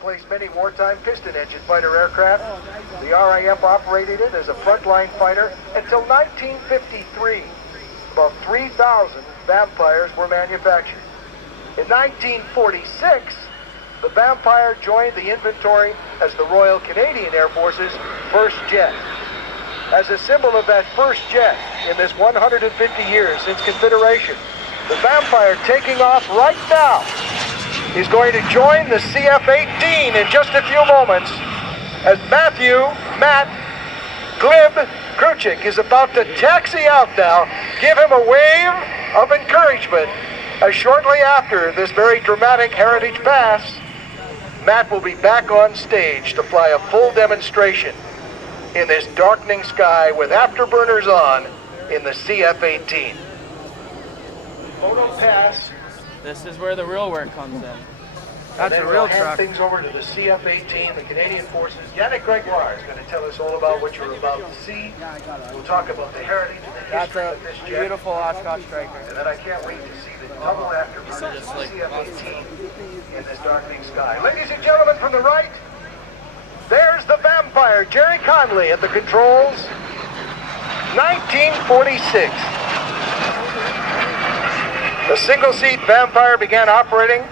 replaced many wartime piston-engine fighter aircraft. The RAF operated it as a frontline fighter until 1953. About 3,000 Vampires were manufactured. In 1946, the Vampire joined the inventory as the Royal Canadian Air Force's first jet. As a symbol of that first jet in this 150 years since Confederation, the Vampire taking off right now is going to join the CF-18 in just a few moments as Matt Glib Kutryk is about to taxi out now. Give him a wave of encouragement as shortly after this very dramatic Heritage Pass, Matt will be back on stage to fly a full demonstration in this darkening sky with afterburners on in the CF-18. Photo pass. This is where the real work comes in. That's a real truck. Things over to the CF-18, the Canadian Forces. Yannick Gregoire is going to tell us all about what you're about to see. We'll talk about the heritage and the history of this jet. Beautiful Oshkosh striker. And then I can't wait to see the double afterburners of the CF-18 in this darkening sky. Ladies and gentlemen, from the right, there's the Vampire, Jerry Conley at the controls. 1946. The single-seat Vampire began operating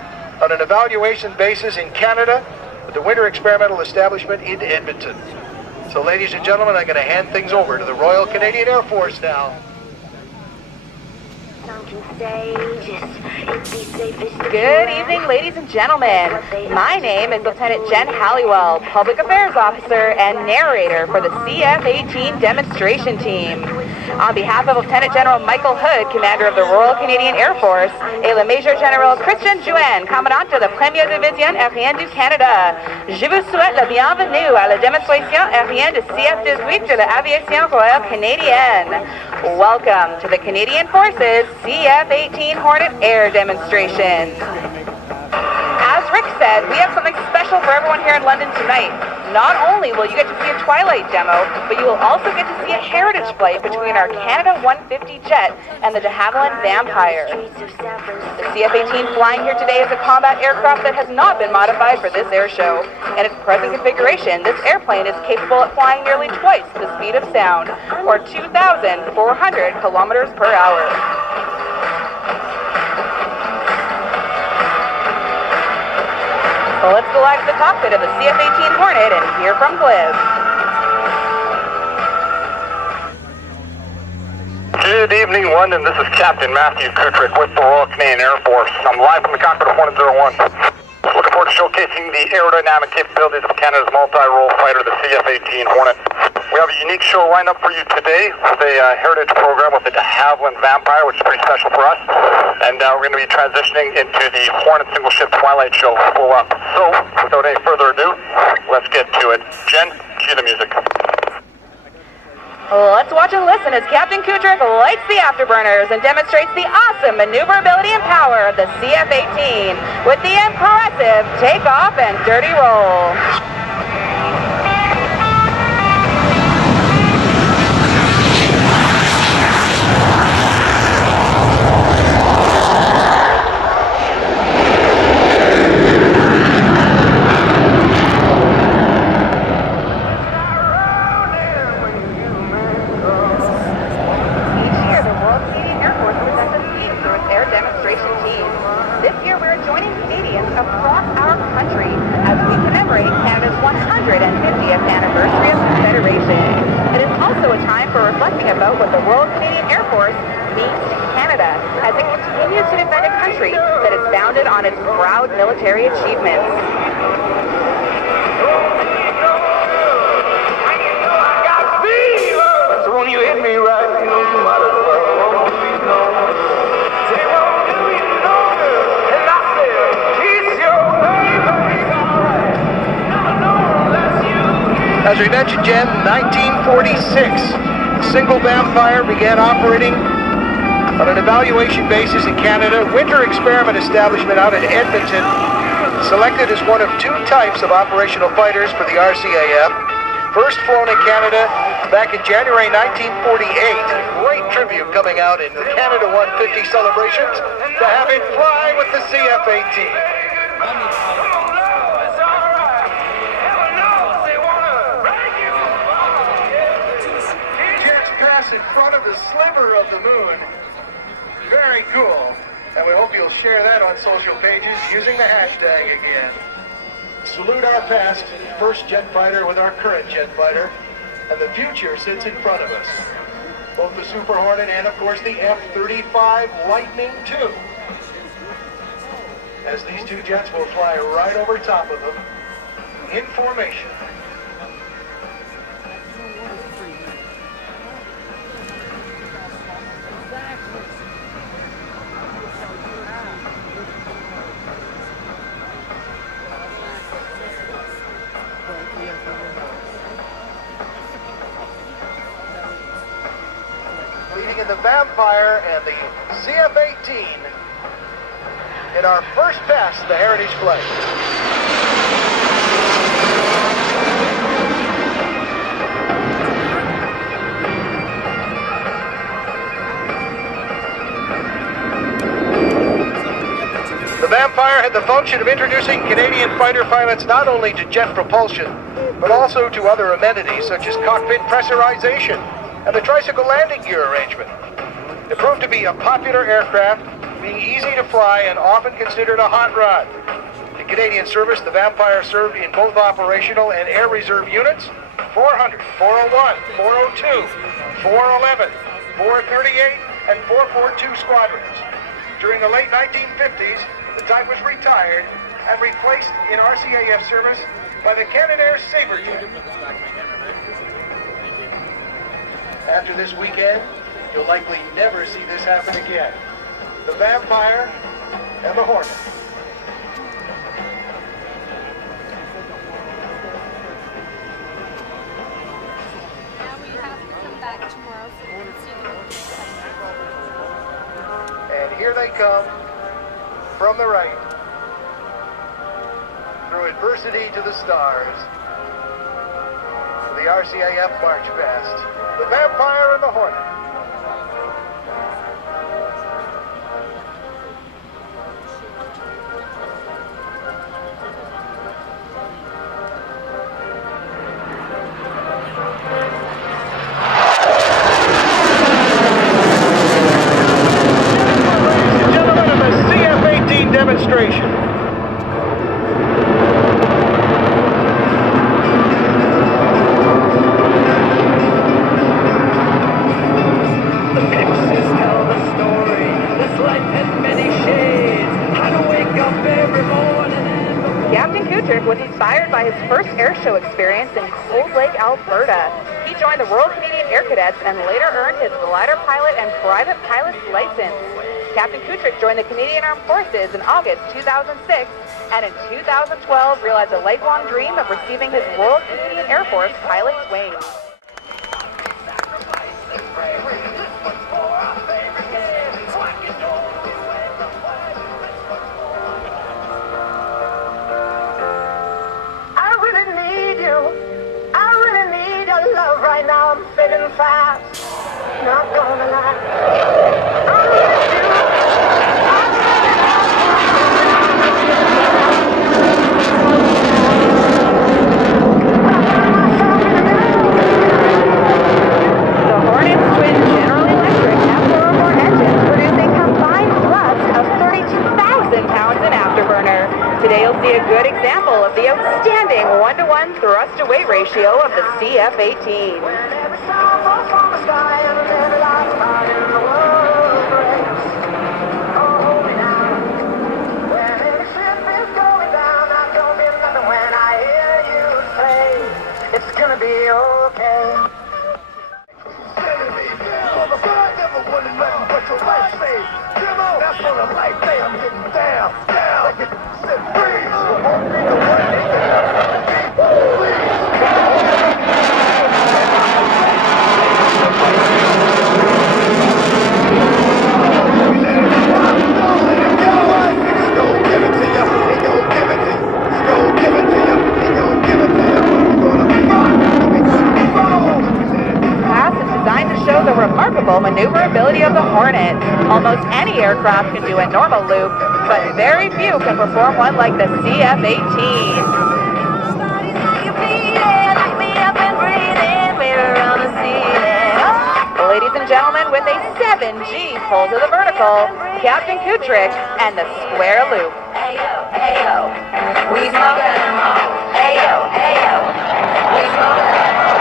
on an evaluation basis in Canada with the Winter Experimental Establishment in Edmonton. So ladies and gentlemen, I'm going to hand things over to the Royal Canadian Air Force now. Good evening, ladies and gentlemen. My name is Lieutenant Jen Halliwell, Public Affairs Officer and narrator for the CF-18 demonstration team. On behalf of Lieutenant General Michael Hood, Commander of the Royal Canadian Air Force, et le Major General Christian Jouin, Commandant de la Première Division Aérienne du Canada, je vous souhaite la bienvenue à la démonstration aérienne de CF-18 de l'Aviation Royale Canadienne. Welcome to the Canadian Forces CF-18 Hornet Air Demonstration. As Rick said, we have something special for everyone here in London tonight. Not only will you get to see a Twilight demo, but you will also get to see a heritage flight between our Canada 150 jet and the de Havilland Vampire. The CF-18 flying here today is a combat aircraft that has not been modified for this air show. In its present configuration, this airplane is capable of flying nearly twice the speed of sound, or 2,400 kilometers per hour. So let's go out to the cockpit of the CF-18 Hornet and hear from Glib. Good evening, London. This is Captain Matthew Kutryk with the Royal Canadian Air Force. I'm live from the cockpit of Hornet 01. Looking forward to showcasing the aerodynamic capabilities of Canada's multi-role fighter, the CF-18 Hornet. We have a unique show lined up for you today with a heritage program with the de Havilland Vampire, which is pretty special for us. And we're going to be transitioning into the Hornet single ship Twilight show full up. So, without any further ado, let's get to it. Jen, cue the music. Let's watch and listen as Captain Kutryk lights the afterburners and demonstrates the awesome maneuverability and power of the CF-18 with the impressive takeoff and dirty roll. Across our country as we commemorate Canada's 150th anniversary of Confederation. It is also a time for reflecting about what the Royal Canadian Air Force means to Canada as it continues to defend a country that is founded on its proud military achievements. So when you hit me right, you know you might as well. As we mentioned, Jen, 1946, single Vampire began operating on an evaluation basis in Canada. Winter Experiment Establishment out in Edmonton, selected as one of two types of operational fighters for the RCAF. First flown in Canada back in January 1948. Great tribute coming out in the Canada 150 celebrations to have it fly with the CF-18. place in front of the sliver of the moon. Very cool. And we hope you'll share that on social pages using the hashtag again. Salute our past, first jet fighter with our current jet fighter, and the future sits in front of us. Both the Super Hornet and, of course, the F-35 Lightning II. As these two jets will fly right over top of them in formation. Leading in the Vampire and the CF-18 in our first pass, the Heritage Flight. The Vampire had the function of introducing Canadian fighter pilots not only to jet propulsion, but also to other amenities such as cockpit pressurization and the tricycle landing gear arrangement. It proved to be a popular aircraft, being easy to fly and often considered a hot rod. In Canadian service, the Vampire served in both operational and air reserve units, 400, 401, 402, 411, 438, and 442 squadrons. During the late 1950s, the type was retired and replaced in RCAF service by the Canadair Sabre jet. After this weekend, you'll likely never see this happen again. The Vampire and the Hornet. Now we have to come back tomorrow so we can see them. And here they come from the right, through adversity to the stars. The RCAF march past. The Vampire and the Hornet. Ladies and gentlemen of the CF-18 demonstration. Captain Kutryk was inspired by his first airshow experience in Cold Lake, Alberta. He joined the Royal Canadian Air Cadets and later earned his glider pilot and private pilot's license. Captain Kutryk joined the Canadian Armed Forces in August 2006 and in 2012 realized a lifelong dream of receiving his Royal Canadian Air Force pilot's wings. Right now I'm fitting fast, not gonna lie. The Hornet's twin General Electric F404 engines produce a combined thrust of 32,000 pounds in afterburner. Today you'll see a good example of the outstanding 1-to-1 thrust-to-weight ratio of the CF-18. It's gonna be okay. That's on a light day. I'm getting down, like it said, freeze. Won't be the one they The remarkable maneuverability of the Hornet. Almost any aircraft can do a normal loop, but very few can perform one like the CF-18. Ladies and gentlemen, with a 7G pull to the vertical, Captain Kutryk and the square loop. Ayo, ayo, we smoking them all. Ayo, ayo, we smoking them all.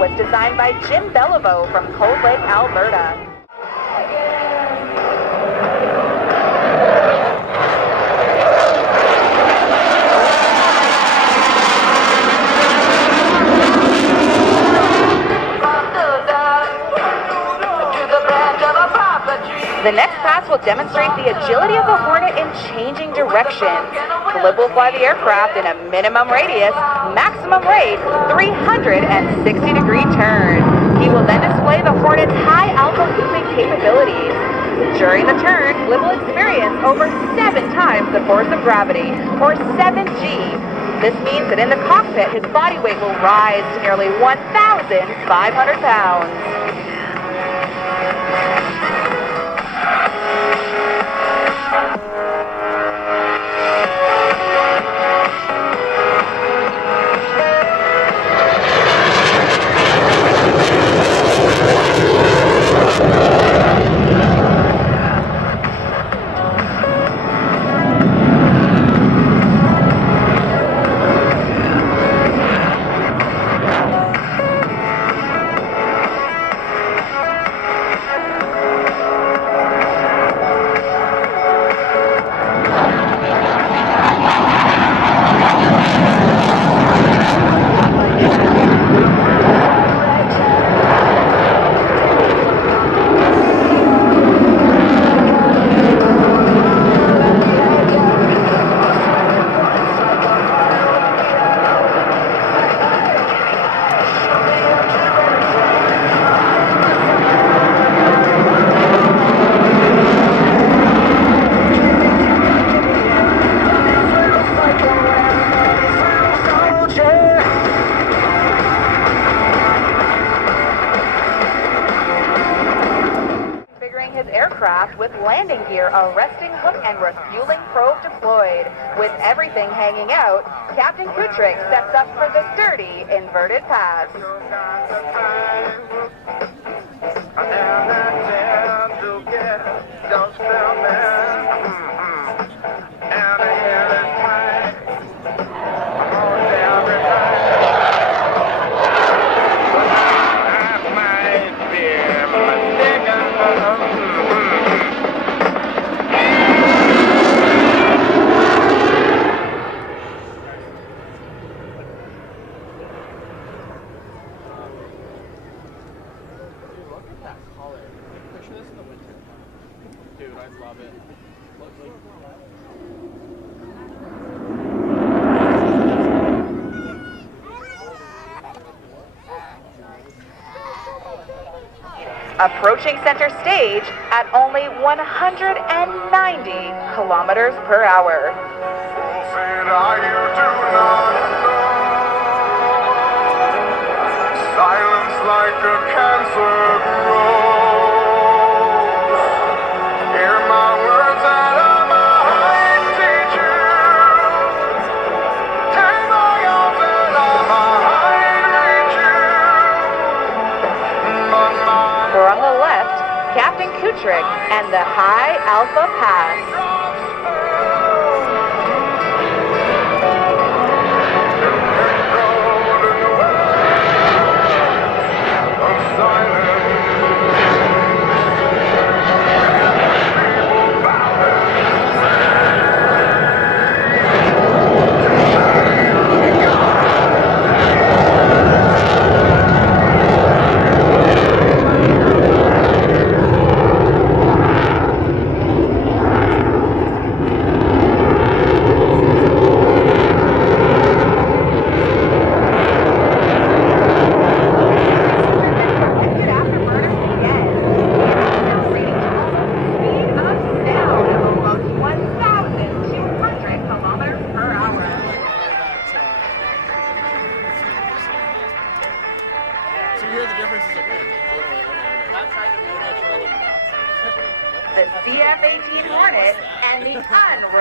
Was designed by Jim Beliveau from Cold Lake, Alberta. The next pass will demonstrate the agility of the Hornet in changing directions. The lib will fly the aircraft in a minimum radius, maximum rate, 360-degree turn. He will then display the Hornet's high alpha looping capabilities. During the turn, lib will experience over 7 times the force of gravity, or 7G. This means that in the cockpit, his body weight will rise to nearly 1,500 pounds. With landing gear, arresting hook, and refueling probe deployed. With everything hanging out, Captain Kutryk sets up for the sturdy inverted pass. Approaching center stage at only 190 kilometers per hour. Silence like a cancer grows. Hear my words that I might teach you. Take my arms and I might reach you. From the left, Captain Kutryk and the High Alpha Pass. Silence.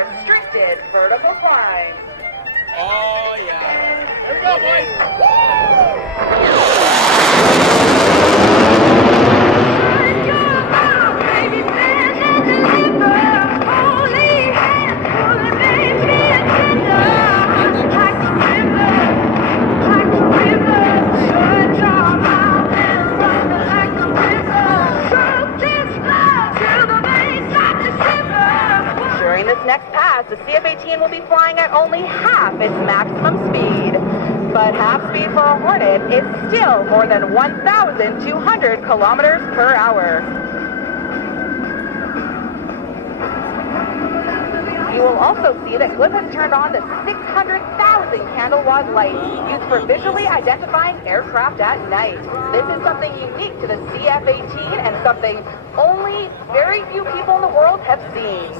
restricted vertical climb. Oh, yeah. Here we go, boys. During this next pass, the CF-18 will be flying at only half its maximum speed. But half speed for a Hornet is still more than 1,200 kilometers per hour. You will also see that Cliff has turned on the 600,000 candle watt light used for visually identifying aircraft at night. This is something unique to the CF-18 and something only very few people in the world have seen.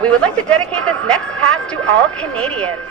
We would like to dedicate this next pass to all Canadians.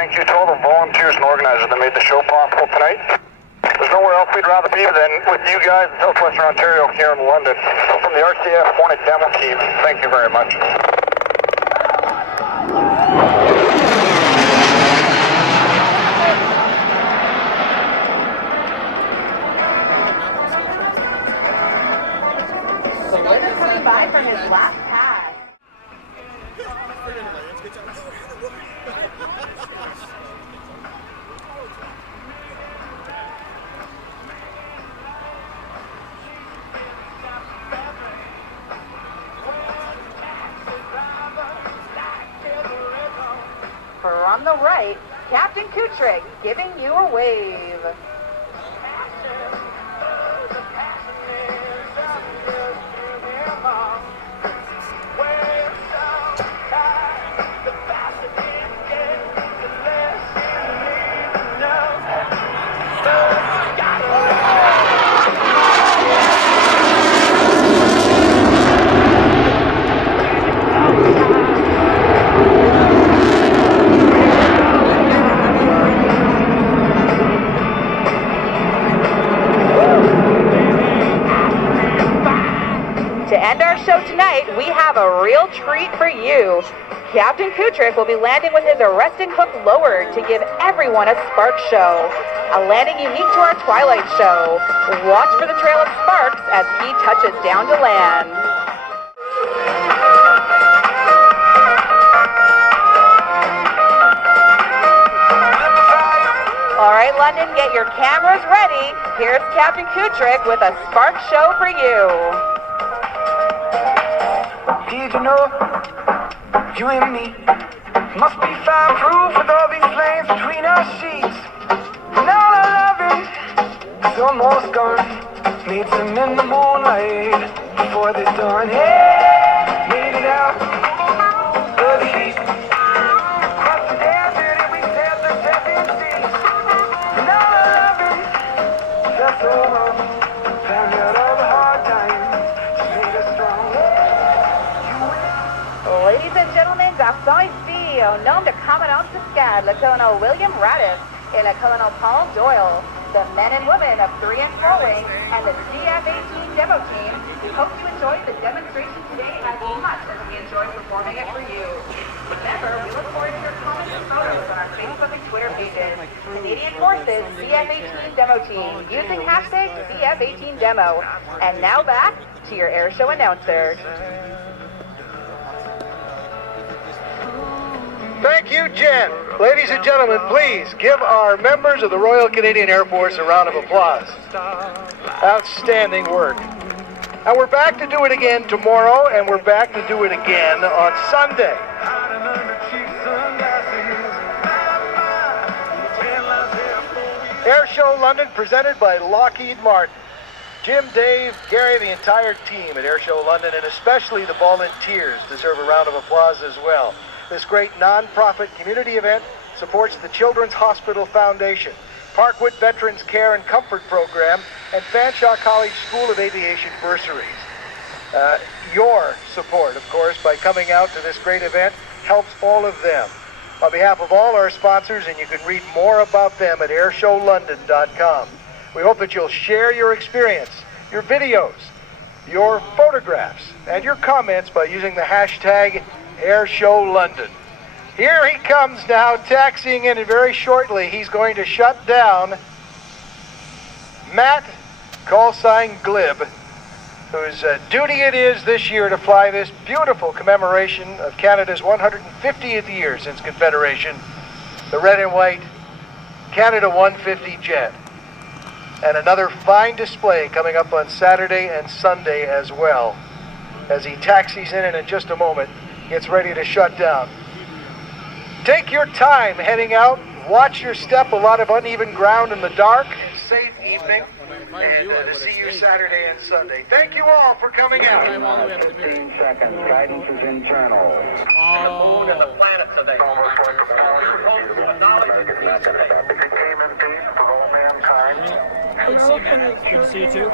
Thank you to all the volunteers and organizers that made the show possible tonight. There's nowhere else we'd rather be than with you guys in Southwestern Ontario here in London. So from the RCAF Hornet demo team, thank you very much. The winner coming by from his last pass. From the right, Captain Kutryk giving you a wave. To end our show tonight, we have a real treat for you. Captain Kutryk will be landing with his arresting hook lowered to give everyone a spark show. A landing unique to our Twilight show. Watch for the trail of sparks as he touches down to land. All right, London, get your cameras ready. Here's Captain Kutryk with a spark show for you. Did you know you and me must be fireproof with all these flames between our sheets? And all our loving is almost gone. Meet them in the moonlight before the dawn. Hey, made it out of the heat. Across the desert and we sailed the 7 seas. And all our loving felt so wrong. Found out all the hard times just made us strong. Ladies and gentlemen, garçons et filles, au nom de Commandant Cascade, le Colonel William Radis et le Colonel Paul Doyle, the men and women of 3 and 4 Wing and the CF-18 demo team, we hope you enjoyed the demonstration today as much as we enjoyed performing it for you. Remember, we look forward to your comments and photos on our Facebook and Twitter pages. Canadian Forces CF-18 Demo Team using hashtag CF-18 Demo. And now back to your Airshow announcer. Thank you, Jen. Ladies and gentlemen, please give our members of the Royal Canadian Air Force a round of applause. Outstanding work. And we're back to do it again tomorrow, and we're back to do it again on Sunday. Airshow London presented by Lockheed Martin. Jim, Dave, Gary, the entire team at Airshow London, and especially the volunteers, deserve a round of applause as well. This great non-profit community event supports the Children's Hospital Foundation, Parkwood Veterans Care and Comfort Program, and Fanshawe College School of Aviation bursaries. Your support, of course, by coming out to this great event helps all of them. On behalf of all our sponsors, and you can read more about them at airshowlondon.com. We hope that you'll share your experience, your videos, your photographs, and your comments by using the hashtag AirshowLondon. Here he comes now, taxiing in, and very shortly he's going to shut down Matt, call sign Glib, whose duty it is this year to fly this beautiful commemoration of Canada's 150th year since Confederation, the red and white Canada 150 jet. And another fine display coming up on Saturday and Sunday as well, as he taxis in and in just a moment gets ready to shut down. Take your time heading out. Watch your step. A lot of uneven ground in the dark. Safe evening. And to see you Saturday and Sunday. Thank you all for coming out. 15 seconds. Guidance is internal. The moon and the planets today. Good to see you, man. Good to see you too.